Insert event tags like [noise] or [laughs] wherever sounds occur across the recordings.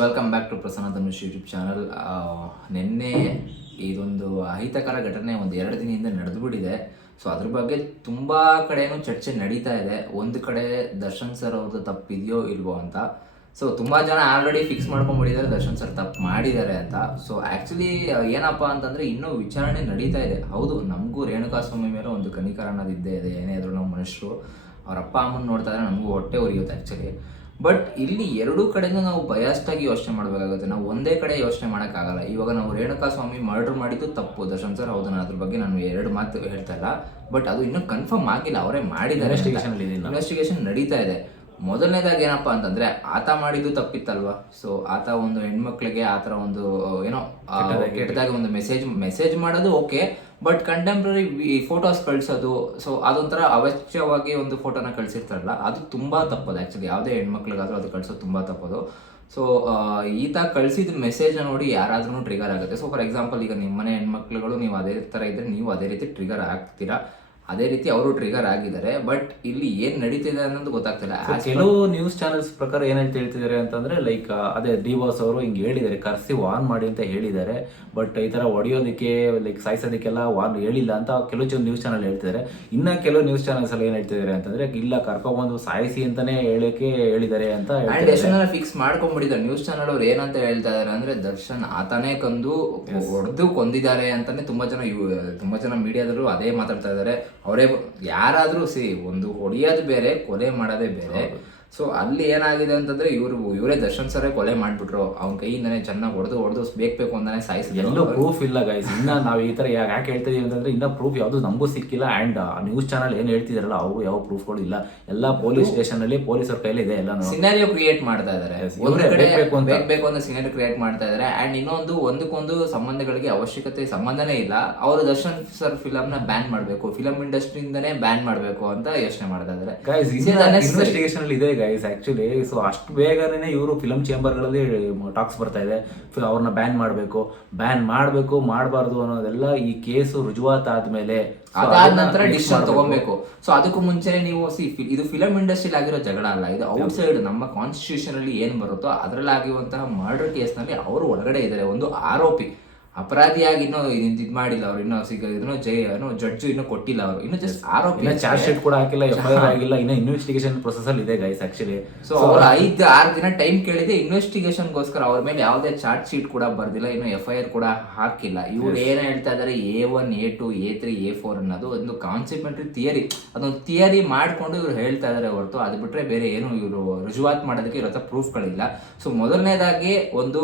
Welcome back to Prasanna Dhanush YouTube channel ನಿನ್ನೆ ಇದೊಂದು ಅಹಿತಕರ ಘಟನೆ, ಒಂದು ಎರಡು ದಿನದಿಂದ ನಡೆದುಬಿಟ್ಟಿದೆ. ಸೊ ಅದ್ರ ಬಗ್ಗೆ ತುಂಬ ಕಡೆಯೂ ಚರ್ಚೆ ನಡೀತಾ ಇದೆ. ಒಂದು ಕಡೆ ದರ್ಶನ್ ಸರ್ ಅವ್ರದ್ದು ತಪ್ಪಿದೆಯೋ ಇಲ್ವೋ ಅಂತ. ಸೊ ತುಂಬ ಜನ ಆಲ್ರೆಡಿ ಫಿಕ್ಸ್ ಮಾಡ್ಕೊಂಡ್ಬಿಟ್ಟಿದ್ದಾರೆ, ದರ್ಶನ್ ಸರ್ ತಪ್ಪು ಮಾಡಿದ್ದಾರೆ ಅಂತ. ಸೊ ಆ್ಯಕ್ಚುಲಿ ಏನಪ್ಪ ಅಂತಂದರೆ ಇನ್ನೂ ವಿಚಾರಣೆ ನಡೀತಾ ಇದೆ. ಹೌದು, ನಮಗೂ ರೇಣುಕಾಸ್ವಾಮಿ ಮೇಲೆ ಒಂದು ಕನಿಕರ ಅನ್ನೋದು ಇದ್ದೇ ಇದೆ, ಏನೇ ಇದ್ರು ನಾವು ಮನುಷ್ಯರು. ಅವ್ರ ಅಪ್ಪ ಅಮ್ಮನ ನೋಡ್ತಾ ಇದ್ರೆ ನಮಗೂ ಹೊಟ್ಟೆ ಉರಿಯುತ್ತೆ ಆ್ಯಕ್ಚುಲಿ ಬಟ್ ಇಲ್ಲಿ ಎರಡೂ ಕಡೆನೂ ನಾವು ಬಯಾಸ್ಟ್ ಆಗಿ ಯೋಚನೆ ಮಾಡಬೇಕಾಗುತ್ತೆ. ನಾವು ಒಂದೇ ಕಡೆ ಯೋಚನೆ ಮಾಡೋಕ್ಕಾಗಲ್ಲ. ಇವಾಗ ನಾವು ರೇಣುಕಾ ಸ್ವಾಮಿ ಮರ್ಡರ್ ಮಾಡಿದ್ದು ತಪ್ಪು. ದರ್ಶನ್ ಸರ್ ಹೌದು ನಾನು ಅದ್ರ ಬಗ್ಗೆ ನಾನು ಎರಡು ಮಾತು ಹೇಳ್ತಾ ಇಲ್ಲ. ಬಟ್ ಅದು ಇನ್ನೂ ಕನ್ಫರ್ಮ್ ಆಗಿಲ್ಲ. ಅವರೇ ಮಾಡಿದ್ದಾರೆ ಇನ್ವೆಸ್ಟಿಗೇಷನ್ ನಡೀತಾ ಇದೆ. ಮೊದಲನೇದಾಗಿ ಏನಪ್ಪ ಅಂತಂದ್ರೆ ಆತ ಮಾಡಿದ್ದು ತಪ್ಪಿತ್ತಲ್ವಾ? ಸೊ ಆತ ಒಂದು ಹೆಣ್ಮಕ್ಳಿಗೆ ಆತರ ಒಂದು ಏನೋ ಕೆಟ್ಟದಾಗಿ. ಒಂದು ಮೆಸೇಜ್ ಮೆಸೇಜ್ ಮಾಡೋದು ಓಕೆ ಬಟ್ ಕಂಟೆಂಪ್ರರಿ ಫೋಟೋಸ್ ಕಳಿಸೋದು ಸೊ ಅದೊಂಥರ ಅವಶ್ಯವಾಗಿ ಒಂದು ಫೋಟೋನ ಕಳ್ಸಿರ್ತಾರಲ್ಲ, ಅದು ತುಂಬ ತಪ್ಪದು ಆ್ಯಕ್ಚುಲಿ ಯಾವುದೇ ಹೆಣ್ಮಕ್ಳಿಗಾದರೂ ಅದು ಕಳಿಸೋದು ತುಂಬ ತಪ್ಪದು. ಸೊ ಈತ ಕಳ್ಸಿದ ಮೆಸೇಜ್ನ ನೋಡಿ ಯಾರಾದ್ರೂ ಟ್ರಿಗರ್ ಆಗುತ್ತೆ. ಸೊ ಫಾರ್ ಎಕ್ಸಾಂಪಲ್ ಈಗ ನಿಮ್ಮನೆ ಹೆಣ್ಮಕ್ಳುಗಳು ನೀವು ಅದೇ ಥರ ಇದ್ದರೆ ನೀವು ಅದೇ ರೀತಿ ಟ್ರಿಗರ್ ಆಗ್ತೀರಾ? ಅದೇ ರೀತಿ ಅವರು ಟ್ರಿಗರ್ ಆಗಿದ್ದಾರೆ ಬಟ್ ಇಲ್ಲಿ ಏನ್ ನಡೀತಿದೆ ಅನ್ನೋದು ಗೊತ್ತಾಗ್ತಿಲ್ಲ. ಕೆಲವು ನ್ಯೂಸ್ ಚಾನೆಲ್ಸ್ ಪ್ರಕಾರ ಏನ್ ಹೇಳ್ತಾ ಹೇಳ್ತಿದ್ದಾರೆ ಅಂತಂದ್ರೆ ಲೈಕ್ ಅದೇ ಡಿ ಬಾಸ್ ಅವರು ಹಿಂಗೆ ಹೇಳಿದ್ದಾರೆ ಕರ್ಸಿ ವಾರ್ನ್ ಮಾಡಿ ಅಂತ ಹೇಳಿದ್ದಾರೆ ಬಟ್ ಈ ತರ ಹೊಡೆಯೋದಕ್ಕೆ ಲೈಕ್ ಸಾಯಿಸೋದಕ್ಕೆಲ್ಲ ವಾರ್ನ್ ಹೇಳಿಲ್ಲ ಅಂತ ಕೆಲವು ಜನ ನ್ಯೂಸ್ ಚಾನಲ್ ಹೇಳ್ತಿದ್ದಾರೆ. ಇನ್ನ ಕೆಲವು ನ್ಯೂಸ್ ಚಾನೆಲ್ಸ್ ಅಲ್ಲಿ ಏನ್ ಹೇಳ್ತಿದ್ದಾರೆ ಅಂತಂದ್ರೆ ಇಲ್ಲ ಕರ್ಕೊಂಡ್ಬಂದು ಸಾಯಿಸಿ ಅಂತಾನೆ ಹೇಳಕ್ಕೆ ಹೇಳಿದ್ದಾರೆ ಅಂತ ಫಿಕ್ಸ್ ಮಾಡ್ಕೊಂಡ್ಬಿಟ್ಟಿದ್ದಾರೆ ನ್ಯೂಸ್ ಚಾನಲ್ ಅವ್ರು ಏನಂತ ಹೇಳ್ತಾ ಇದಾರೆ ಅಂದ್ರೆ ದರ್ಶನ್ ಆತನೇ ಕಂದು ಹೊಡೆದು ಕೊಂದಿದ್ದಾರೆ ಅಂತಾನೆ ತುಂಬಾ ಜನ ತುಂಬಾ ಜನ ಮೀಡಿಯಾದಲ್ಲೂ ಅದೇ ಮಾತಾಡ್ತಾ ಇದಾರೆ ಅವರೇ ಯಾರಾದರೂ ಸಿ ಒಂದು ಹೊಡೆಯೋದು ಬೇರೆ ಕೊಲೆ ಮಾಡೋದೇ ಬೇರೆ. ಸೊ ಅಲ್ಲಿ ಏನಾಗಿದೆ ಅಂತಂದ್ರೆ ಇವರು ಇವರೇ ದರ್ಶನ್ ಸರೇ ಕೊಲೆ ಮಾಡ್ಬಿಟ್ರು. ಅವ್ನ ಕೈಯಿಂದನೇ ಚೆನ್ನಾಗಿ ಹೊಡೆದು ಹೊಡೆದು ಬೇಕು ಬೇಕು ಅಂತಾನೆ ಎಲ್ಲೂ ಸಾಯಿಸಿದ್ರು ಪ್ರೂಫ್ ಇಲ್ಲ ಗೈಸ್ ಇನ್ನ ನಾವು ಈ ತರ ಯಾಕೆ ಹೇಳ್ತಾ ಇದೀವಿ ಅಂತಂದ್ರೆ ಇನ್ನ ಪ್ರೂಫ್ ಯಾವ್ದು ನಮಗೂ ಸಿಕ್ಕಿಲ್ಲ. ಅಂಡ್ ನ್ಯೂಸ್ ಚಾನಲ್ ಏನ್ ಹೇಳ್ತಿದಾರಲ್ಲ ಅವರು ಯಾವ ಪ್ರೂಫ್ ಪ್ರೂಫ್ಗಳು ಇಲ್ಲ. ಎಲ್ಲ ಪೊಲೀಸ್ ಸ್ಟೇಷನ್ ಅಲ್ಲಿ ಪೊಲೀಸರ ಕೈಲಿ ಇದೆ ಎಲ್ಲ ಸಿನಾರಿಯೋ ಕ್ರಿಯೇಟ್ ಮಾಡ್ತಾ ಇದಾರೆ. ಬೇಕು ಅಂತ. ಸಿನಾರಿಯೋ ಕ್ರಿಯೇಟ್ ಮಾಡ್ತಾ ಇದಾರೆ. ಅಂಡ್ ಇನ್ನೊಂದು ಒಂದಕ್ಕೊಂದು ಸಂಬಂಧಗಳಿಗೆ ಅವಶ್ಯಕತೆ ಸಂಬಂಧನೇ ಇಲ್ಲ. ಅವರು ದರ್ಶನ್ ಸರ್ ಫಿಲಮ್ನ ಬ್ಯಾನ್ ಮಾಡಬೇಕು ಫಿಲಂ ಇಂಡಸ್ಟ್ರಿಯಿಂದನೇ ಬ್ಯಾನ್ ಮಾಡಬೇಕು ಅಂತ ಯೋಚನೆ ಮಾಡ್ತಾ ಇದಾರೆ. ಗೈಸ್ ಇನ್ವೆಸ್ಟಿಗೇಷನ್ ಅಲ್ಲಿ ಇದೆ ಗೈಸ್ ಆಕ್ಚುಲಿ ಸೊ ಅಷ್ಟು ಬೇಗನೆ ಇವರು ಫಿಲಮ್ ಚೇಂಬರ್ಗಳಲ್ಲಿ ಟಾಕ್ಸ್ ಬರ್ತಾ ಇದೆ. ಅವ್ರನ್ನ ಬ್ಯಾನ್ ಮಾಡಬೇಕು. ಬ್ಯಾನ್ ಮಾಡಬೇಕು ಮಾಡಬಾರ್ದು ಅನ್ನೋದೆಲ್ಲ ಈ ಕೇಸು ರುಜುವಾತ್ ಆದ್ಮೇಲೆ. So ಅದಾದ ನಂತರ ಡಿಸಿಷನ್. ತಗೊಬೇಕು. ಸೊ ಅದಕ್ಕೂ ಮುಂಚೆ ನೀವು ಸಿ ಇದು ಫಿಲಮ್ ಇಂಡಸ್ಟ್ರಿಲಿ ಆಗಿರೋ ಜಗಳ ಅಲ್ಲ. ಇದು ಔಟ್ ಸೈಡ್ ನಮ್ಮ ಕಾನ್ಸ್ಟಿಟ್ಯೂಷನ್ ಅಲ್ಲಿ ಏನ್ ಬರುತ್ತೋ ಅದರಲ್ಲಿ ಆಗಿರುವಂತಹ ಮರ್ಡರ್ ಕೇಸ್ನಲ್ಲಿ ಅವರು ಒಳಗಡೆ ಇದ್ದಾರೆ. ಒಂದು ಆರೋಪಿ. ಅಪರಾಧಿಯಾಗಿ ಇನ್ನೂ ಇದು ಮಾಡಿಲ್ಲ ಅವ್ರು ಇನ್ನೂ ಸಿಗೋದು ಜೈ ಏನು ಜಡ್ಜು ಇನ್ನೂ ಕೊಟ್ಟಿಲ್ಲ ಅವರು. ಇನ್ನು ಜಸ್ಟ್ ಆರೋಪ ಚಾರ್ಜ್ ಶೀಟ್ ಕೂಡ ಹಾಕಿಲ್ಲ ಎಫ್ ಐ ಆರ್ ಆಗಿಲ್ಲ ಇನ್ನು ಇನ್ವೆಸ್ಟಿಗೇಷನ್ ಪ್ರೊಸೆಸ್ ಅಲ್ಲಿ ಇದೆ ಗೈಸ್ ಆಕ್ಚುಲಿ ಸೊ ಅವ್ರು ಐದು ಆರು ದಿನ ಟೈಮ್ ಕೇಳಿದೆ ಇನ್ವೆಸ್ಟಿಗೇಷನ್ಗೋಸ್ಕರ ಅವ್ರ ಮೇಲೆ ಯಾವುದೇ ಚಾರ್ಜ್ ಶೀಟ್ ಕೂಡ ಬರ್ದಿಲ್ಲ ಇನ್ನು ಎಫ್ ಐ ಆರ್ ಕೂಡ ಹಾಕಿಲ್ಲ. ಇವ್ರು ಏನು ಹೇಳ್ತಾ ಇದಾರೆ A one A two A three A four ಅನ್ನೋದು ಒಂದು ಕಾನ್ಸಿಕ್ವೆಂಟ್ರಿ ಥಿಯರಿ ಅದೊಂದು ಥಿಯರಿ ಮಾಡ್ಕೊಂಡು ಇವ್ರು ಹೇಳ್ತಾ ಇದಾರೆ ಹೊರತು ಅದು ಬಿಟ್ಟರೆ ಬೇರೆ ಏನು ಇವರು ರುಜುವಾತ್ ಮಾಡೋದಕ್ಕೆ ಇರೋ ಪ್ರೂಫ್ಗಳಿಲ್ಲ ಸೊ ಮೊದಲನೇದಾಗಿ ಒಂದು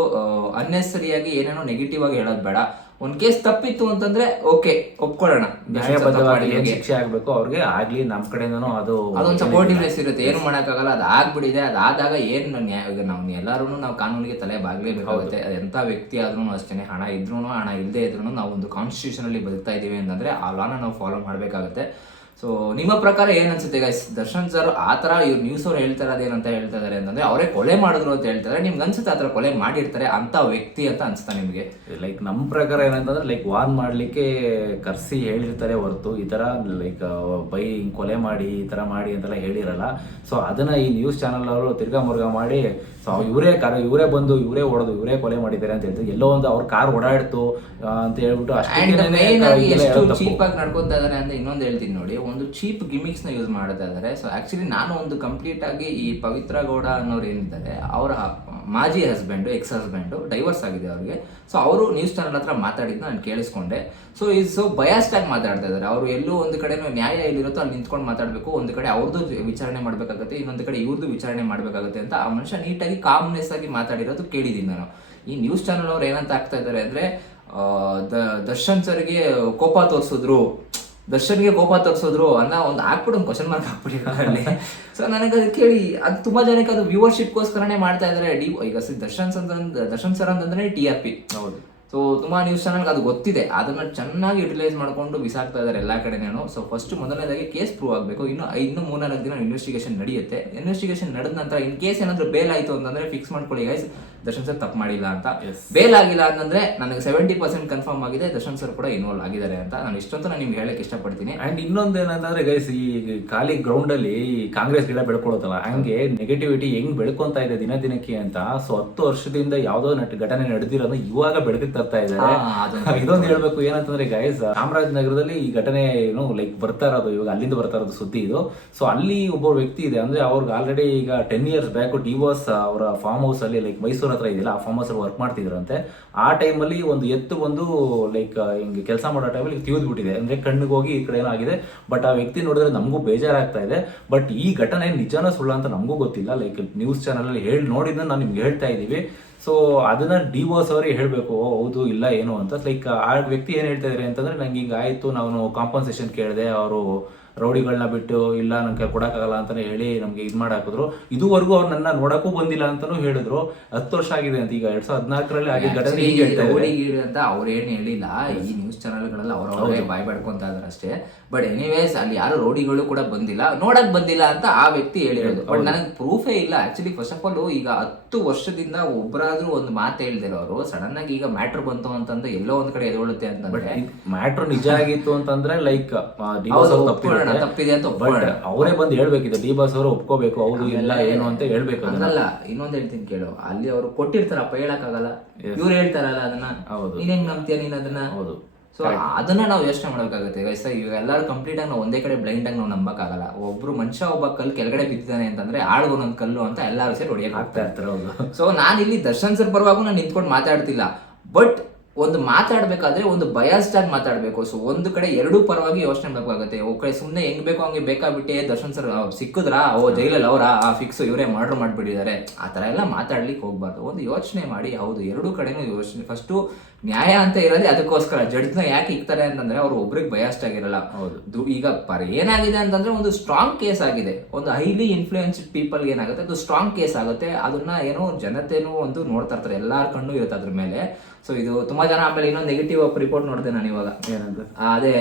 ಅನ್ನೆಸರಿಯಾಗಿ ಏನೇನೋ ನೆಗೆಟಿವ್ ಆಗಿ ಹೇಳೋದು ಬೇಡ. ಒಂದ್ ಕೇಸ್ ತಪ್ಪಿತ್ತು ಅಂತಂದ್ರೆ ಓಕೆ ಒಪ್ಕೊಳ್ಳೋಣ. ನ್ಯಾಯಬದ್ಧವಾಗಿ ಏನ್ ಶಿಕ್ಷೆ ಆಗ್ಬೇಕು? ಅವ್ರಿಗೆ ಆಗ್ಲಿ ನಮ್ ಕಡೆಯಿಂದನೂ ಅದು ಅದೊಂದು ಸಪೋರ್ಟಿವ್ನೆಸ್ ಇರುತ್ತೆ. ಏನು ಮಾಡೋಕ್ಕಾಗಲ್ಲ ಅದು ಆಗ್ಬಿಟ್ಟಿದೆ. ಅದಾದಾಗ ಏನು ನ್ಯಾಯ ಈಗ ನಾವು ಎಲ್ಲರೂ ನಾವು ಕಾನೂನಿಗೆ ತಲೆ ಬಾಗ್ಲೇಬೇಕಾಗುತ್ತೆ. ಎಂಥ ವ್ಯಕ್ತಿ ಆದ್ರೂ ಅಷ್ಟೇ ಹಣ ಇದ್ರೂ ಹಣ ಇಲ್ಲದೆ ಇದ್ರೂ ನಾವು ಒಂದು ಕಾನ್ಸ್ಟಿಟ್ಯೂಷನ್ ಅಲ್ಲಿ ಬದುಕ್ತಾ ಇದೀವಿ ಅಂತಂದ್ರೆ ಆ ಲಾನ ನಾವು ಫಾಲೋ ಮಾಡಬೇಕಾಗುತ್ತೆ. ಸೊ ನಿಮ್ಮ ಪ್ರಕಾರ ಏನ್ ಅನ್ಸುತ್ತೆ ಗೈಸ್ ದರ್ಶನ್ ಸರ್ ಆ ಥರ ಇವ್ರು ನ್ಯೂಸ್ ಅವ್ರು ಹೇಳ್ತಾ ಇರೋದೇನಂತ ಹೇಳ್ತಾ ಇದಾರೆ ಅಂತಂದ್ರೆ ಅವರೇ ಕೊಲೆ ಮಾಡಿದ್ರು ಅಂತ ಹೇಳ್ತಾರೆ ನಿಮ್ಗೆ ಅನ್ಸುತ್ತೆ ಆತರ ಕೊಲೆ ಮಾಡಿರ್ತಾರೆ ಅಂತ ವ್ಯಕ್ತಿ ಅಂತ ಅನ್ಸುತ್ತಾ ನಿಮಗೆ? ಲೈಕ್ ನಮ್ಮ ಪ್ರಕಾರ ಏನಂತಂದ್ರೆ ಲೈಕ್ ವಾರ್ನ್ ಮಾಡ್ಲಿಕ್ಕೆ ಕರ್ಸಿ ಹೇಳಿರ್ತಾರೆ ಹೊರತು. ಈ ತರ ಲೈಕ್ ಬೈ ಹಿಂಗ್ ಕೊಲೆ ಮಾಡಿ ಈ ತರ ಮಾಡಿ ಅಂತೆಲ್ಲ ಹೇಳಿರಲ್ಲ. ಸೊ ಅದನ್ನ ಈ ನ್ಯೂಸ್ ಚಾನಲ್ ಅವರು ತಿರ್ಗಾ ಮುರ್ಗಾ ಮಾಡಿ ಸೊ ಇವರೇ ಕಾರ್ ಇವರೇ ಬಂದು ಇವರೇ ಹೊಡೆದು ಇವರೇ ಕೊಲೆ ಮಾಡಿದ್ದಾರೆ ಅಂತ ಹೇಳ್ತಾರೆ. ಎಲ್ಲೋ ಒಂದು ಅವ್ರ ಕಾರ್ ಓಡಾಡ್ತು ಅಂತ ಹೇಳ್ಬಿಟ್ಟು ಅಷ್ಟೇ ಚೀಪ್ ಆಗಿ ನಡ್ಕೊಂತಾ ಇದಾರೆ ಅಂತ ಇನ್ನೊಂದು ಹೇಳ್ತೀನಿ ನೋಡಿ. ಒಂದು ಚೀಪ್ ಗಿಮಿಕ್ಸ್ನ ಯೂಸ್ ಮಾಡೋದಾದರೆ ಸೊ ಆಕ್ಚುಲಿ ನಾನು ಒಂದು ಕಂಪ್ಲೀಟ್ ಆಗಿ ಈ ಪವಿತ್ರ ಗೌಡ ಅನ್ನೋರು ಏನಿದ್ದಾರೆ, ಅವರ ಮಾಜಿ ಹಸ್ಬೆಂಡು ಎಕ್ಸ್ ಹಸ್ಬೆಂಡು ಡೈವರ್ಸ್ ಆಗಿದೆ ಅವ್ರಿಗೆ. ಸೊ ಅವರು ನ್ಯೂಸ್ ಚಾನಲ್ ಹತ್ರ ಮಾತಾಡಿದ್ದು ನಾನು ಕೇಳಿಸ್ಕೊಂಡೆ. ಸೊ ಇದು ಸೊ ಬಯಾಸ್ಟ್ ಆಗಿ ಮಾತಾಡ್ತಾ ಇದ್ದಾರೆ. ಅವರು ಎಲ್ಲೂ ಒಂದು ಕಡೆ ನ್ಯಾಯ ಎಲ್ಲಿರುತ್ತೋ ಅಲ್ಲಿ ನಿಂತ್ಕೊಂಡು ಮಾತಾಡಬೇಕು, ಒಂದು ಕಡೆ ಅವ್ರದ್ದು ವಿಚಾರಣೆ ಮಾಡಬೇಕಾಗುತ್ತೆ, ಇನ್ನೊಂದು ಕಡೆ ಇವ್ರದ್ದು ವಿಚಾರಣೆ ಮಾಡಬೇಕಾಗುತ್ತೆ ಅಂತ ಆ ಮನುಷ್ಯ ನೀಟಾಗಿ ಕಾಮ್ನೆಸ್ ಆಗಿ ಮಾತಾಡಿರೋದು ಕೇಳಿದ್ದೀನಿ ನಾನು. ಈ ನ್ಯೂಸ್ ಚಾನಲ್ ಅವ್ರು ಏನಂತ ಆಗ್ತಾ ಇದ್ದಾರೆ ಅಂದ್ರೆ ದರ್ಶನ್ ಸರ್ಗೆ ಕೋಪ ತೋರಿಸಿದ್ರು. ದರ್ಶನ್ಗೆ ಕೋಪ ತೋರಿಸಿದ್ರು ಅನ್ನ ಒಂದು ಹಾಕ್ಬಿಟ್ಟು ಒಂದು ಕ್ವಶನ್ ಮಾರ್ಕ್ ಹಾಕ್ಬಿಟ್ಟಿದ್ದಾರೆ ಸೊ ನನಗೆ ಅದು ಕೇಳಿ ಅದು ತುಂಬಾ ಜನಕ್ಕೆ ಅದು ವ್ಯೂವರ್ಶಿಪ್ಗೋಸ್ಕರನೇ ಮಾಡ್ತಾ ಇದ್ದಾರೆ ಡಿ ಈಗ ದರ್ಶನ್ ಅಂತಂದ್ ದರ್ಶನ್ ಸರ್ ಅಂತಂದ್ರೆ ಟಿ ಆರ್ ಪಿ. ಹೌದು. ಸೊ ತುಂಬಾ ನ್ಯೂಸ್ ಚಾನಲ್ಗೆ ಅದು ಗೊತ್ತಿದೆ. ಅದನ್ನ ಚೆನ್ನಾಗಿ ಯುಟಿಲೈಸ್ ಮಾಡ್ಕೊಂಡು ಬಿಸಾಕ್ತಾ ಇದ್ದಾರೆ ಎಲ್ಲ ಕಡೆನೇನು. ಸೊ ಫಸ್ಟ್ ಮೊದಲನೇದಾಗಿ ಕೇಸ್ ಪ್ರೂವ್ ಆಗಬೇಕು. ಇನ್ನು ಇನ್ನು ಮೂರ್ನಾಲ್ಕು ದಿನ ಇನ್ವೆಸ್ಟಿಗೇಷನ್ ನಡೆಯುತ್ತೆ. ಇನ್ವೆಸ್ಟಿಗೇಷನ್ ನಡೆದ ನಂತರ ಇನ್ ಕೇಸ್ ಏನಾದರೂ ಬೇಲ್ ಆಯ್ತು ಅಂತಂದ್ರೆ ಫಿಕ್ಸ್ ಮಾಡ್ಕೊಳ್ಳಿ ಗೈಸ್ ದರ್ಶನ್ ಸರ್ ತಪ್ಪು ಮಾಡಿಲ್ಲ ಅಂತ. ಬೇಲ್ ಆಗಿಲ್ಲ ಅಂತಂದ್ರೆ ನನಗೆ ಸೆವೆಂಟಿ ಪರ್ಸೆಂಟ್ ಕನ್ಫರ್ಮ್ ಆಗಿದೆ ದರ್ಶನ್ ಸರ್ ಕೂಡ ಇನ್ವಾಲ್ವ್ ಆಗಿದ್ದಾರೆ ಅಂತ. ನಾನು ಇಷ್ಟಂತೂ ನಾನು ನಿಮ್ಗೆ ಹೇಳಕ್ ಇಷ್ಟಪಡ್ತೀನಿ. ಅಂಡ್ ಇನ್ನೊಂದು ಏನಂತಂದ್ರೆ ಗೈಸ್ ಈ ಖಾಲಿ ಗ್ರೌಂಡ್ ಅಲ್ಲಿ ಈ ಕಾಂಗ್ರೆಸ್ ಗಿಡ ಬೆಳ್ಕೊಳತ್ತಲ್ಲ ಹಂಗೆ ನೆಗೆಟಿವಿಟಿ ಹೆಂಗ್ ಬೆಳ್ಕೊಂತ ಇದೆ ದಿನ ದಿನಕ್ಕೆ ಅಂತ ಸೊ ಹತ್ತು ವರ್ಷದಿಂದ ಯಾವ್ದೋ ನಟ್ ಘಟನೆ ನಡೆದಿರೋದು ಇವಾಗ ಬೆಳಕಿಗೆ ತರ್ತಾ ಇದ್ದಾರೆ. ಇದೊಂದು [laughs] ಹೇಳ್ಬೇಕು ಏನಂತಂದ್ರೆ ಗೈಸ್ ಚಾಮರಾಜನಗರದಲ್ಲಿ ಈ ಘಟನೆ ಏನು ಲೈಕ್ ಬರ್ತಾ ಇರೋದು ಇವಾಗ ಅಲ್ಲಿಂದ ಬರ್ತಾ ಇರೋದು ಸುದ್ದಿ ಇದು. ಸೊ ಅಲ್ಲಿ ಒಬ್ಬ ವ್ಯಕ್ತಿ ಇದೆ ಅಂದ್ರೆ ಅವ್ರಿಗೆ ಆಲ್ರೆಡಿ ಈಗ ಟೆನ್ ಇಯರ್ಸ್ ಬ್ಯಾಕ್ ಡಿವೋರ್ಸ್ ಅವರ ಫಾರ್ಮ್ ಹೌಸ್ ಅಲ್ಲಿ ಲೈಕ್ ಮೈಸೂರು ಹತ್ರ ಇದೆಯಲ್ಲ, ಆ ಫಾರ್ಮ್ ವರ್ಕ್ ಮಾಡ್ತಿದ್ರಂತೆ. ಆ ಟೈಮಲ್ಲಿ ಒಂದು ಎತ್ತು ಬಂದು ಲೈಕ್ ಹಿಂಗೆ ಕೆಲಸ ಮಾಡೋ ಟೈಮಲ್ಲಿ ತಿವಿದು ಬಿಟ್ಟಿದೆ. ಅಂದ್ರೆ ಕಣ್ಣಿಗೆ ಹೋಗಿ ಈ ಕಡೆ ಏನಾಗಿದೆ ಬಟ್ ಆ ವ್ಯಕ್ತಿ ನೋಡಿದ್ರೆ ನಮಗೂ ಬೇಜಾರಾಗ್ತಾ ಇದೆ. ಬಟ್ ಈ ಘಟನೆ ನಿಜಾನ ಸುಳ್ಳ ಅಂತ ನಮಗೂ ಗೊತ್ತಿಲ್ಲ. ಲೈಕ್ ನ್ಯೂಸ್ ಚಾನಲಲ್ಲಿ ಹೇಳಿ ನೋಡಿದ್ನ ನಾನು ನಿಮ್ಗೆ ಹೇಳ್ತಾ ಇದ್ದೀವಿ. ಸೊ ಅದನ್ನ ಡಿವೋರ್ಸ್ ಅವರಿಗೆ ಹೇಳಬೇಕು. ಹೌದು, ಇಲ್ಲ, ಏನು ಅಂತ. ಲೈಕ್ ಆ ವ್ಯಕ್ತಿ ಏನು ಹೇಳ್ತಾ ಇದ್ದಾರೆ ಅಂತಂದ್ರೆ ನಂಗೆ ಹಿಂಗಾಯಿತು ನಾನು ಕಾಂಪನ್ಸೇಷನ್ ಕೇಳಿದೆ, ಅವರು ರೌಡಿಗಳನ್ನ ಬಿಟ್ಟು ಇಲ್ಲ ನಂಗೆ ಕೊಡಕ್ಕಾಗಲ್ಲ ಅಂತ ಹೇಳಿ ನಮಗೆ ಇದು ಮಾಡಾಕಿದ್ರು. ಇದುವರೆಗೂ ಅವ್ರು ನನ್ನ ನೋಡಕ್ಕೂ ಬಂದಿಲ್ಲ ಅಂತಾನೂ ಹೇಳಿದ್ರು. ಹತ್ತು ವರ್ಷ ಆಗಿದೆ ಅಂತ ಈಗ ಎರಡ್ ಸಾವಿರದ ಹದಿನಾಲ್ಕರಲ್ಲಿ ಆಗಿದ್ದ ಘಟನೆ ಈಗ ಅಂತ ಅವ್ರು ಏನ್ ಹೇಳಿಲ್ಲ. ಈ ನ್ಯೂಸ್ ಚಾನೆಲ್ಗಳಲ್ಲಿ ಅವ್ರಿಗೆ ಬಾಯ್ ಬಡ್ಕೊಂತ ಇದಾರೆ ಅಷ್ಟೇ. ಬಟ್ ಎನಿವೇಸ್ ಅಲ್ಲಿ ಯಾರು ರೌಡಿಗಳು ಕೂಡ ಬಂದಿಲ್ಲ. ನೋಡಕ್ ಬಂದಿಲ್ಲ ಅಂತ ಆ ವ್ಯಕ್ತಿ ಹೇಳಿರೋದು. ಬಟ್ ನನಗೆ ಪ್ರೂಫೇ ಇಲ್ಲ. ಆಕ್ಚುಲಿ ಫಸ್ಟ್ ಆಫ್ ಆಲ್ ಈಗ ಹತ್ತು ವರ್ಷದಿಂದ ಒಬ್ಬರಾದ್ರೂ ಒಂದು ಮಾತು ಹೇಳ್ದಿರೋರು ಸಡನ್ ಆಗಿ ಈಗ ಮ್ಯಾಟ್ರ್ ಬಂತು ಅಂತಂದ್ರೆ ಎಲ್ಲೋ ಒಂದ್ ಕಡೆ ಎದೊಳುತ್ತೆ ಅಂತಂದ್ರೆ. ಮ್ಯಾಟ್ರ್ ನಿಜ ಆಗಿತ್ತು ಅಂತಂದ್ರೆ ಲೈಕ್ ಒಪ್ಕೊಳ್ಳೋಣ, ತಪ್ಪಿದೆ ಅಂತ ಒಪ್ಕೊಳ್ಳೋಣ. ಅವರೇ ಬಂದು ಹೇಳ್ಬೇಕಿದೆ ಡಿ ಬಾಸ್ ಅವರು ಒಪ್ಕೋಬೇಕು ಹೌದು ಇಲ್ಲ ಏನು ಅಂತ ಹೇಳ್ಬೇಕು ಅದನ್ನಲ್ಲ ಇನ್ನೊಂದ್ ಹೇಳ್ತೀನಿ ಕೇಳು ಅಲ್ಲಿ ಅವರು ಕೊಟ್ಟಿರ್ತಾರಪ್ಪ ಹೇಳಕ್ಕಾಗಲ್ಲ. ಇವ್ರು ಹೇಳ್ತಾರಲ್ಲ ಅದನ್ನ ಹೌದು. ನೀನ್ ಹೆಂಗ್ ನಂಬ್ತೀಯ ನೀನ್ ಅದನ್ನ? ಹೌದು. ಸೊ ಅದನ್ನ ನಾವು ಯೋಚನೆ ಮಾಡಬೇಕಾಗುತ್ತೆ ಇವಾಗ ಎಲ್ಲರೂ ಕಂಪ್ಲೀಟ್ ಆಗಿ ನಾವು ಒಂದೇ ಕಡೆ ಬ್ಲೈಂಡ್ ಆಗಿ ನಾವು ನಂಬಕ್ಕಾಗಲ್ಲ. ಒಬ್ರು ಮನುಷ್ಯ ಒಬ್ಬ ಕಲ್ಲು ಕೆಳಗಡೆ ಬಿದ್ದಿದ್ದಾನೆ ಅಂತಂದ್ರೆ ಆಳ್ಗೆ ಒಂದ್ ಕಲ್ಲು ಅಂತ ಎಲ್ಲರೂ ಸೇರಿ ಹೊಡಿಯಕ್ ಆಗ್ತಾ ಇರ್ತಾರೆ ಹೌದು. ಸೊ ನಾನು ಇಲ್ಲಿ ದರ್ಶನ್ ಸರ್ ಪರವಾಗೂ ನಾನು ನಿಂತ್ಕೊಂಡು ಮಾತಾಡ್ತಿಲ್ಲ. ಬಟ್ ಒಂದು ಮಾತಾಡಬೇಕಾದ್ರೆ ಒಂದು ಬಯಾಸ್ಡ್ ಆಗಿ ಮಾತಾಡಬೇಕು. ಸೊ ಒಂದು ಕಡೆ ಎರಡೂ ಪರವಾಗಿ ಯೋಚನೆ ಮಾಡಬೇಕಾಗುತ್ತೆ. ಕಡೆ ಸುಮ್ಮನೆ ಹೆಂಗ್ ಬೇಕೋ ಹಂಗೆ ಬೇಕಾಗ್ಬಿಟ್ಟೆ ದರ್ಶನ್ ಸರ್ ಸಿಕ್ಕಿದ್ರಾ? ಓ ಜೈಲಲ್ಲಿ ಅವರ? ಆ ಫಿಕ್ಸ್ ಇವರೇ ಮರ್ಡರ್ ಮಾಡ್ಬಿಟ್ಟಿದ್ದಾರೆ. ಆ ಥರ ಎಲ್ಲ ಮಾತಾಡ್ಲಿಕ್ಕೆ ಹೋಗ್ಬಾರ್ದು. ಒಂದು ಯೋಚನೆ ಮಾಡಿ ಹೌದು ಎರಡೂ ಕಡೆನೂ ಯೋಚನೆ. ಫಸ್ಟು ನ್ಯಾಯ ಅಂತ ಇರೋದೇ ಅದಕ್ಕೋಸ್ಕರ. ಜಡ್ಜ್ನ ಯಾಕೆ ಇಕ್ತಾರೆ ಅಂತಂದ್ರೆ ಅವ್ರು ಒಬ್ರಿಗೆ ಬಯಾಸ್ಟ್ ಆಗಿರಲ್ಲ ಹೌದು. ಈಗ ಪರ್ ಏನಾಗಿದೆ ಅಂತಂದ್ರೆ ಒಂದು ಸ್ಟ್ರಾಂಗ್ ಕೇಸ್ ಆಗಿದೆ. ಒಂದು ಹೈಲಿ ಇನ್ಫ್ಲೂಯೆನ್ಸ್ಡ್ ಪೀಪಲ್ ಏನಾಗುತ್ತೆ? ಅದು ಸ್ಟ್ರಾಂಗ್ ಕೇಸ್ ಆಗುತ್ತೆ. ಅದನ್ನ ಏನೋ ಜನತೆನೂ ಒಂದು ನೋಡ್ತಾ ಇರ್ತಾರೆ. ಎಲ್ಲಾರ ಕಣ್ಣು ಇರುತ್ತೆ ಅದ್ರ ಮೇಲೆ. ಸೊ ಇದು ತುಂಬಾ ಜನ ಆಮೇಲೆ ಇನ್ನೊಂದು ನೆಗೆಟಿವ್ ರಿಪೋರ್ಟ್ ನೋಡಿದೆ ನಾನು ಇವಾಗ. ಏನಂತ? ಅದೇ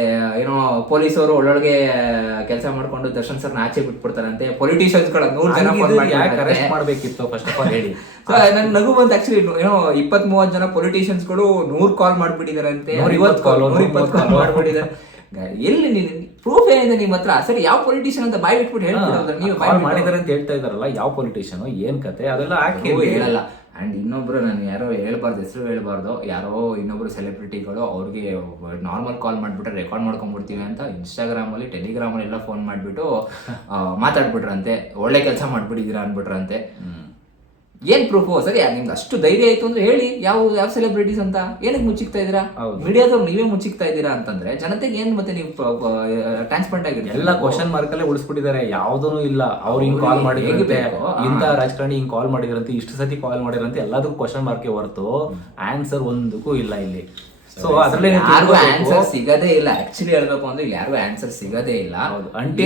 ಏನೋ ಪೊಲೀಸರು ಒಳ್ಳೊಳಗೆ ಕೆಲಸ ಮಾಡ್ಕೊಂಡು ದರ್ಶನ್ ಸರ್ನ ಆಚೆ ಬಿಟ್ಬಿಡ್ತಾರಂತೆ. ಪೊಲಿಟಿಷಿಯನ್ಸ್ಗಳ ನೂರ್ ಜನ ಅರೆಸ್ಟ್ ಮಾಡ್ಬೇಕಿತ್ತು ಫಸ್ಟ್ ಆಫ್ ಆಲ್ ಹೇಳಿ. ನನ್ ನಗು ಬಂದ್ ಆಕ್ಚುಲಿ ಏನೋ ಇಪ್ಪತ್ ಮೂವತ್ ಜನ ಪೊಲಿಟಿಷಿಯನ್ಸ್ಗಳು ನೂರ್ ಕಾಲ್ ಮಾಡ್ಬಿಟ್ಟಿದಾರೆ ಅಂತೆ ಇವತ್ತು ಕಾಲ್ ನೂರ್ ಇಪ್ಪತ್ತು ಕಾಲ್. ಮಾಡ್ಬಿಟ್ಟಿದ್ದಾರೆ ಎಲ್ಲಿ ನೀನು ಪ್ರೂಫ್ ಏನಿದೆ ನಿಮ್ಮ ಹತ್ರ? ಸರಿ ಯಾವ ಪೊಲಿಟಿಷಿಯನ್ ಅಂತ ಬಾಯ್ ಬಿಟ್ಬಿಟ್ಟು ಹೇಳ್ತಾರೆ ನೀವು ಬಾಯ್ ಮಾಡಿದಾರೆ ಅಂತ ಹೇಳ್ತಾ ಇದಾರಲ್ಲ ಯಾವ ಪೊಲಿಟಿಷಿಯನ್ ಏನ್ ಕತೆ? ಅದೆಲ್ಲ ಹಾಕಿ ಹೇಳಲ್ಲ. ಅಂಡ್ ಇನ್ನೊಬ್ರು ನಾನು ಯಾರೋ ಹೇಳ್ಬಾರ್ದು, ಹೆಸರು ಹೇಳ್ಬಾರ್ದು, ಯಾರೋ ಇನ್ನೊಬ್ರು ಸೆಲೆಬ್ರಿಟಿಗಳು ಅವ್ರಿಗೆ ನಾರ್ಮಲ್ ಕಾಲ್ ಮಾಡಿಬಿಟ್ರೆ ರೆಕಾರ್ಡ್ ಮಾಡ್ಕೊಂಡ್ಬಿಡ್ತೀವಿ ಅಂತ ಇನ್ಸ್ಟಾಗ್ರಾಮಲ್ಲಿ ಟೆಲಿಗ್ರಾಮಲ್ಲಿ ಎಲ್ಲ ಫೋನ್ ಮಾಡಿಬಿಟ್ಟು ಮಾತಾಡ್ಬಿಟ್ರಂತೆ. ಒಳ್ಳೆ ಕೆಲಸ ಮಾಡಿಬಿಟ್ಟಿದ್ದೀರಾ ಅನ್ಬಿಟ್ರಂತೆ ಏನ್ ಪ್ರೂಫ್ ಸರಿ ನಿಮ್ಗೆ ಅಷ್ಟು ಧೈರ್ಯ ಆಯ್ತು ಅಂದ್ರೆ ಹೇಳಿ ಯಾವ ಯಾವ ಸೆಲೆಬ್ರಿಟೀಸ್ ಅಂತ? ಏನಕ್ಕೆ ಮುಚ್ಚಿಕ್ತಾ ಇದ್ದೀರಾ. ಮೀಡಿಯಾದವ್ರು ನೀವೇ ಮುಚ್ಚಿಕ್ತಾ ಇದ್ದೀರಾ ಅಂತಂದ್ರೆ ಜನತೆಗೆ ಏನ್ ಮತ್ತೆ ನೀವು ಟ್ರಾನ್ಸ್ಪರೆಂಟ್ ಆಗಿದೆ ಎಲ್ಲ ಕ್ವಶನ್ ಮಾರ್ಕ್ ಅಲ್ಲೇ ಉಳಿಸ್ಬಿಟ್ಟಿದ್ದಾರೆ. ಯಾವ್ದೂ ಇಲ್ಲ. ಅವ್ರು ಹಿಂಗ್ ಕಾಲ್ ಮಾಡಿ ಇಂತ ರಾಜಕಾರಣಿ ಹಿಂಗ್ ಕಾಲ್ ಮಾಡಿದ್ರಂತೆ ಇಷ್ಟು ಸತಿ ಕಾಲ್ ಮಾಡಿದ್ರಂತೆ ಎಲ್ಲದಕ್ಕೂ ಕ್ವಶನ್ ಮಾರ್ಕೆ ಹೊರತು ಆನ್ಸರ್ ಒಂದಕ್ಕೂ ಇಲ್ಲ ಇಲ್ಲಿ. ಸೊ ಅದ್ರಲ್ಲಿ ಯಾರಿಗೂ ಆನ್ಸರ್ ಸಿಗದೇ ಇಲ್ಲ. ಆಕ್ಚುಲಿ ಹೇಳ್ಬೇಕು ಅಂದ್ರೆ ಇಲ್ಲಿ ಯಾರಿಗೂ ಆನ್ಸರ್ ಸಿಗದೇ ಇಲ್ಲ. ಅಂಟಿ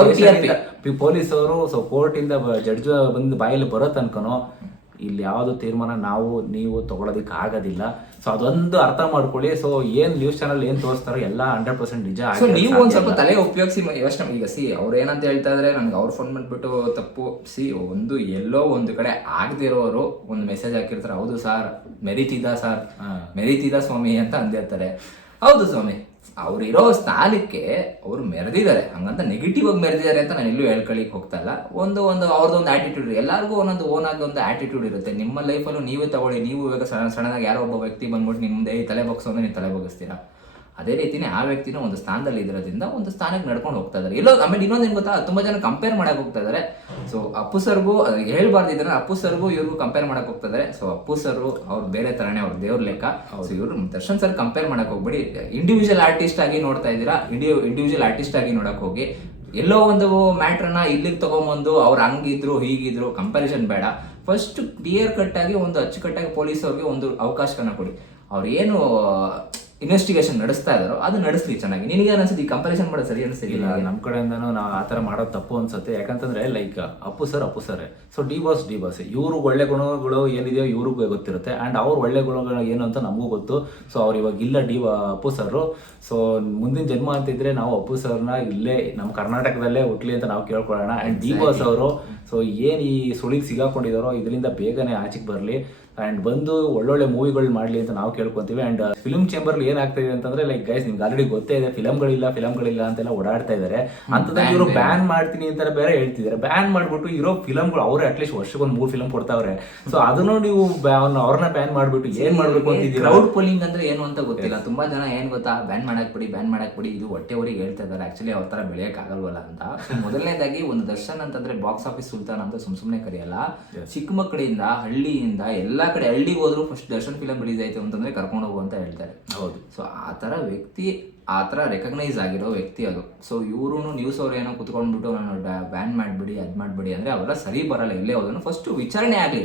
ಅಂಟಿಲ್ ಪೊಲೀಸ್ ಅವರು ಸೊ ಕೋರ್ಟ್ ಇಂದ ಜಡ್ಜ್ ಬಂದು ಬಾಯಲ್ಲಿ ಬರೋ ತನಕನೋ ಇಲ್ಲಿ ಯಾವ್ದು ತೀರ್ಮಾನ ನಾವು ನೀವು ತಗೊಳೋದಕ್ಕೆ ಆಗೋದಿಲ್ಲ. ಸೊ ಅದೊಂದು ಅರ್ಥ ಮಾಡ್ಕೊಳ್ಳಿ. ಸೊ ಏನ್ ನ್ಯೂಸ್ ಚಾನಲ್ ಏನ್ ತೋರಿಸ್ತಾರೋ ಎಲ್ಲ ಹಂಡ್ರೆಡ್ ಪರ್ಸೆಂಟ್ ನಿಜ ಸೊ ನೀವು ಒಂದ್ ಸ್ವಲ್ಪ ತಲೆ ಉಪಯೋಗಿಸಿ ಯೋಚನೆ ಈಗ ಸಿ ಅವ್ರು ಏನಂತ ಹೇಳ್ತಾ ಇದ್ರೆ ನನ್ಗೆ ಅವ್ರ ಫೋನ್ ಮಾಡ್ಬಿಟ್ಟು ತಪ್ಪು. ಸಿ ಒಂದು ಎಲ್ಲೋ ಒಂದು ಕಡೆ ಆಗದಿರೋರು ಒಂದು ಮೆಸೇಜ್ ಹಾಕಿರ್ತಾರೆ. ಹೌದು ಸರ್ ಮೆರಿತಿದ ಸರ್. ಮೆರಿತಿದ ಸ್ವಾಮಿ ಅಂತ ಅಂದಿರ್ತಾರೆ ಹೌದು ಸ್ವಾಮಿ. ಅವ್ರು ಇರೋ ಸ್ಥಾನಕ್ಕೆ ಅವರು ಮೆರೆದಿದ್ದಾರೆ. ಹಂಗಂತ ನೆಗೆಟಿವ್ ಆಗಿ ಮೆರೆದಿದ್ದಾರೆ ಅಂತ ನಾನು ಎಲ್ಲೂ ಹೇಳ್ಕೊಳ್ಳಿಕ್ಕೆ ಹೋಗ್ತಾ ಇಲ್ಲ. ಒಂದು ಒಂದು ಅವ್ರದೊಂದು ಆಟಿಟ್ಯೂಡ್ ಎಲ್ಲರಿಗೂ ಒಂದೊಂದು ಓನ್ ಆಗಿ ಒಂದು ಆಟಿಟ್ಯೂಡ್ ಇರುತ್ತೆ. ನಿಮ್ಮ ಲೈಫಲ್ಲೂ ನೀವೇ ತಗೊಳ್ಳಿ. ನೀವು ಇವಾಗ ಸಣ್ಣ ಸಣ್ಣದಾಗಿ ಯಾರೋ ಒಬ್ಬ ವ್ಯಕ್ತಿ ಬಂದ್ಬಿಟ್ಟು ನಿಮ್ಮದೇ ತಲೆ ಬಗ್ಸೋ ನೀವು ತಲೆ ಬಗ್ಗಿಸ್ತೀರಾ? ಅದೇ ರೀತಿನೇ ಆ ವ್ಯಕ್ತಿನೂ ಒಂದು ಸ್ಥಾನದಲ್ಲಿ ಇರೋದ್ರಿಂದ ಒಂದು ಸ್ಥಾನಕ್ಕೆ ನಡ್ಕೊಂಡು ಹೋಗ್ತಾ ಇದ್ದಾರೆ. ಎಲ್ಲೋ ಆಮೇಲೆ ಇನ್ನೊಂದು ಏನು ಗೊತ್ತಾ? ತುಂಬಾ ಜನ ಕಂಪೇರ್ ಮಾಡಕ್ ಹೋಗ್ತಾ ಇದಾರೆ ಸೊ ಅಪ್ಪು ಸರ್ಗೂ ಹೇಳ್ಬಾರ್ದು ಇದನ್ನ ಅಪ್ಪು ಸರ್ಗೂ ಇವ್ರಿಗೂ ಕಂಪೇರ್ ಮಾಡಕ್ ಹೋಗ್ತಾ ಇದಾರೆ ಸೊ ಅಪ್ಪು ಸರ್ ಅವ್ರು ಬೇರೆ ತರನೇ ಅವ್ರ ದೇವ್ರ ಲೆಕ್ಕ. ಸೊ ಇವ್ರು ದರ್ಶನ್ ಸರ್ ಕಂಪೇರ್ ಮಾಡಕ್ ಹೋಗ್ಬಿಡಿ. ಇಂಡಿವಿಜುವಲ್ ಆರ್ಟಿಸ್ಟ್ ಆಗಿ ನೋಡ್ತಾ ಇದ್ದೀರಾ? ಇಂಡಿವಿಜುವಲ್ ಆರ್ಟಿಸ್ಟ್ ಆಗಿ ನೋಡಕ್ ಹೋಗಿ. ಎಲ್ಲೋ ಒಂದು ಮ್ಯಾಟ್ರನ್ನ ಇಲ್ಲಿಗೆ ತಗೊಂಬಂದು ಅವ್ರು ಹಂಗಿದ್ರು ಹೀಗಿದ್ರು ಕಂಪ್ಯಾರಿಸನ್ ಬೇಡ. ಫಸ್ಟ್ ಕ್ಲಿಯರ್ ಕಟ್ ಆಗಿ ಒಂದು ಅಚ್ಚುಕಟ್ಟಾಗಿ ಪೊಲೀಸ್ ಅವ್ರಿಗೆ ಒಂದು ಅವಕಾಶಗಳನ್ನ ಕೊಡಿ. ಅವ್ರು ಏನು ಇನ್ವೆಸ್ಟಿಗೇಷನ್ ನಡೆಸ್ತಾ ಇದಾರೋ ಅದು ನಡೆಸ್ಲಿ ಚೆನ್ನಾಗಿ. ನಿನಗೆ ಅನ್ಸುತ್ತೆ ಈ ಕಂಪಾರಿಸನ್ ಮಾಡೋದು ಸರಿ ಇಲ್ಲ ಅನಿಸ್ತಿಲ್ಲ ನಮ್ಮ ಕಡೆಯಿಂದನೂ ನಾವು ಆ ಥರ ಮಾಡೋದು ತಪ್ಪು ಅನ್ಸುತ್ತೆ. ಯಾಕಂತಂದ್ರೆ like Appu sir Appu sir so D boss D boss ಇವರು ಒಳ್ಳೆ ಗುಣಗಳು ಏನಿದೆಯೋ ಇವ್ರಿಗೂ ಗೊತ್ತಿರುತ್ತೆ. ಆ್ಯಂಡ್ ಅವ್ರ ಒಳ್ಳೆ ಗುಣಗಳು ಏನು ಅಂತ ನಮಗೂ ಗೊತ್ತು. ಸೊ ಅವ್ರು ಇವಾಗ ಇಲ್ಲ ಡಿ ಅಪ್ಪು ಸರ್ ಸೊ ಮುಂದಿನ ಜನ್ಮ ಅಂತಿದ್ರೆ ನಾವು ಅಪ್ಪು ಸರ್ನ ಇಲ್ಲೇ ನಮ್ಮ ಕರ್ನಾಟಕದಲ್ಲೇ ಹುಟ್ಲಿ ಅಂತ ನಾವು ಕೇಳ್ಕೊಳ್ಳೋಣ. ಆ್ಯಂಡ್ ಡಿ ಬಾಸ್ ಅವರು ಸೊ ಏನು ಈ ಸುಳಿಗೆ ಸಿಗಾಕೊಂಡಿದಾರೋ ಇದರಿಂದ ಬೇಗನೆ ಆಚೆಗೆ ಬರಲಿ. ಆ್ಯಂಡ್ ಬಂದು ಒಳ್ಳೊಳ್ಳೆ ಮೂವಿಗಳು ಮಾಡಲಿ ಅಂತ ನಾವು ಕೇಳ್ಕೊಂತೀವಿ. ಆ್ಯಂಡ್ ಫಿಲ್ಮ್ ಚೇಂಬರ್ಲಿ ಏನಾಗ್ತಿದೆ ಅಂತಂದ್ರೆ ಲೈಕ್ ಗೈಸ್ ನಿಮ್ಗೆ ಆಲ್ರೆಡಿ ಗೊತ್ತೇ ಇದೆ ಫಿಲಮ್ಗಳಿಲ್ಲ ಫಿಲಮ್ಗಳಿಲ್ಲ ಅಂತೆಲ್ಲ ಓಡಾಡ್ತಾ ಇದ್ದಾರೆ ಅಂತಂದ್ರೆ ಇವರು ಬ್ಯಾನ್ ಮಾಡ್ತೀನಿ ಅಂತ ಬೇರೆ ಹೇಳ್ತಿದ್ದಾರೆ ಬ್ಯಾನ್ ಮಾಡ್ಬಿಟ್ಟು ಇರೋ ಫಿಲಮ್ಗಳು ಅವರೇ ಅಟ್ಲೀಸ್ಟ್ ವರ್ಷಕ್ಕೊಂದು ಮೂರು ಫಿಲಮ್ ಕೊಡ್ತಾವ್ರೆ. ಸೊ ಅದನ್ನು ನೀವು ಅವ್ರನ್ನ ಬ್ಯಾನ್ ಮಾಡ್ಬಿಟ್ಟು ಏನ್ ಮಾಡ್ಬೇಕು ಅಂತಿದ್ದೀರಾ ಕ್ರೌಡ್ ಪೋಲಿಂಗ್ ಅಂದ್ರೆ ಏನು ಅಂತ ಗೊತ್ತಿಲ್ಲ. ತುಂಬಾ ಜನ ಏನ್ ಗೊತ್ತಾ? ಬ್ಯಾನ್ ಮಾಡಕ್ ಬಿಡಿ ಬ್ಯಾನ್ ಮಾಡಕ್ ಬಿಡಿ ಇದು ಹೊಟ್ಟೆ ಊರಿಗೆ ಹೇಳ್ತಾ ಇದಾರೆ ಆಕ್ಚುಲಿ ಅವ್ರ ತರ ಬೆಳೆಯಕ್ ಆಗಲ್ವಲ್ಲ ಅಂತ ಮೊದಲನೇದಾಗಿ ಒಂದು ದರ್ಶನ್ ಅಂತಂದ್ರೆ ಬಾಕ್ಸ್ ಆಫೀಸ್ ಸುಲ್ತಾನ್ ಅಂತ ಸುಮ್ ಸುಮ್ನೆ ಕರೆಯಲ್ಲ ಚಿಕ್ಕ ಮಕ್ಕಳಿಂದ ಹಳ್ಳಿಯಿಂದ ಎಲ್ಲಾ ಕಡೆ ಹಳ್ಳಿಗೆ ಹೋದ್ರು ಫಸ್ಟ್ ದರ್ಶನ್ ಫಿಲಮ್ ರಿಲೀಸ್ ಆಯ್ತು ಅಂತಂದ್ರೆ ಕರ್ಕೊಂಡು ಹೋಗು ಅಂತ ಹೇಳ್ತಾರೆ. ಹೌದು. ಸೊ ಆ ಥರ ವ್ಯಕ್ತಿ, ಆ ಥರ ರೆಕಗ್ನೈಸ್ ಆಗಿರೋ ವ್ಯಕ್ತಿ ಅದು. ಸೊ ಇವರು ನ್ಯೂಸ್ ಅವ್ರು ಏನೋ ಕುತ್ಕೊಂಡ್ಬಿಟ್ಟು ನಾನು ಬ್ಯಾನ್ ಮಾಡಿಬಿಡಿ ಅಂದರೆ ಅವೆಲ್ಲ ಸರಿ ಬರಲ್ಲ ಇಲ್ಲೇ ಹೋದನು ಫಸ್ಟ್ ವಿಚಾರಣೆ ಆಗಲಿ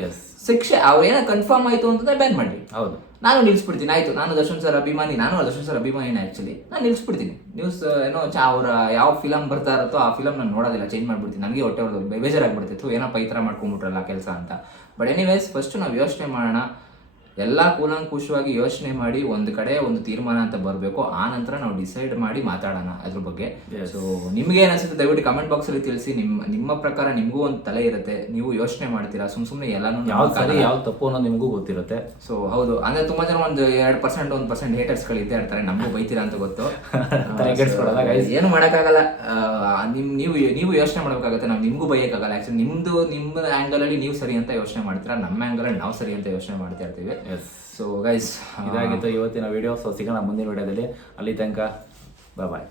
ಶಿಕ್ಷೆ ಅವ್ರೇನೋ ಕನ್ಫರ್ಮ್ ಆಯ್ತು ಅಂತಂದ್ರೆ ಬ್ಯಾನ್ ಮಾಡಿ ಹೌದು. ನಾನು ನಿಲ್ಲಿಸ್ಬಿಡ್ತೀನಿ ಆಯ್ತು ನಾನು ದರ್ಶನ್ ಸರ್ ಅಭಿಮಾನಿ ನಾನು ದರ್ಶನ್ ಸರ್ ಅಭಿಮಾನಿ ಆ್ಯಕ್ಚುಲಿ ನಾನು ನಿಲ್ಸ್ಬಿಡ್ತೀನಿ. ನ್ಯೂಸ್ ಏನೋ ಚಾ ಅವರ ಯಾವ ಫಿಲಮ್ ಬರ್ತಾ ಇರುತ್ತೋ ಆ ಫಿಲಮ್ ನಾನು ನೋಡೋದಿಲ್ಲ ಚೇಂಜ್ ಮಾಡ್ಬಿಡ್ತೀನಿ. ನನಗೆ ಹೊಟ್ಟೆ ಹೊಡೆದು ಬೇಜಾರಾಗ್ಬಿಡ್ತಿತ್ತು. ಏನಪ್ಪ ಈ ಥರ ಮಾಡ್ಕೊಂಡ್ಬಿಟ್ರಲ್ಲ ಕೆಲಸ ಅಂತ. ಬಟ್ ಎನಿವೇಸ್ ಫಸ್ಟ್ ನಾವು ಯೋಚನೆ ಮಾಡೋಣ. ಎಲ್ಲ ಕೂಲಂಕುಷವಾಗಿ ಯೋಚನೆ ಮಾಡಿ ಒಂದು ಕಡೆ ಒಂದು ತೀರ್ಮಾನ ಅಂತ ಬರಬೇಕು ಆ ನಂತರ ನಾವು ಡಿಸೈಡ್ ಮಾಡಿ ಮಾತಾಡೋಣ ಅದ್ರ ಬಗ್ಗೆ. ಸೊ ನಿಮ್ಗೆ ಏನ್ ಅನ್ಸುತ್ತೆ ದಯವಿಟ್ಟು ಕಮೆಂಟ್ ಬಾಕ್ಸ್ ಅಲ್ಲಿ ತಿಳಿಸಿ ನಿಮ್ಮ ನಿಮ್ಮ ಪ್ರಕಾರ ನಿಮಗೂ ಒಂದು ತಲೆ ಇರುತ್ತೆ ನೀವು ಯೋಚನೆ ಮಾಡ್ತೀರಾ ಸುಮ್ ಸುಮ್ಮನೆ ಎಲ್ಲಾನು ಯಾವ ಸರಿ ಯಾವ್ದು ತಪ್ಪು ಅನ್ನೋದು ನಿಮಗೂ ಗೊತ್ತಿರುತ್ತೆ. ಸೊ ಹೌದು. ಅಂದ್ರೆ ತುಂಬಾ ಜನ ಒಂದು ಎರಡ್ ಪರ್ಸೆಂಟ್ ಒಂದು ಪರ್ಸೆಂಟ್ ಹೇಟರ್ಸ್ಗಳು ಇದ್ದೇ ಇರ್ತಾರೆ ನಮಗೂ ಬೈತೀರಾ ಅಂತ ಗೊತ್ತು. [laughs] ಏನು ಮಾಡೋಕ್ಕಾಗಲ್ಲ. ನಿಮ್ ನೀವು ನೀವು ಯೋಚನೆ ಮಾಡ್ಬೇಕಾಗತ್ತೆ ನಾವು ನಿಮ್ಗೂ ಬೈಯಕ್ಕಾಗಲ್ಲ. ಆಕ್ಚುಲಿ ನಿಮ್ದು ನಿಮ್ಮ ಆಂಗಲ್ ಅಲ್ಲಿ ನೀವು ಸರಿ ಅಂತ ಯೋಚನೆ ಮಾಡ್ತೀರಾ ನಮ್ಮ ಆಂಗಲ್ ಅಲ್ಲಿ ನಾವು ಸರಿ ಅಂತ ಯೋಚನೆ ಮಾಡ್ತಾ ಇರ್ತೀವಿ. ಸೊ ಗೈಸ್ ಇದಾಗಿತ್ತು ಇವತ್ತಿನ ವಿಡಿಯೋ ಸೊ ಸಿಗೋಣ ಮುಂದಿನ ವಿಡಿಯೋದಲ್ಲಿ ಅಲ್ಲಿ ತನಕ ಬಾಯ್ ಬಾಯ್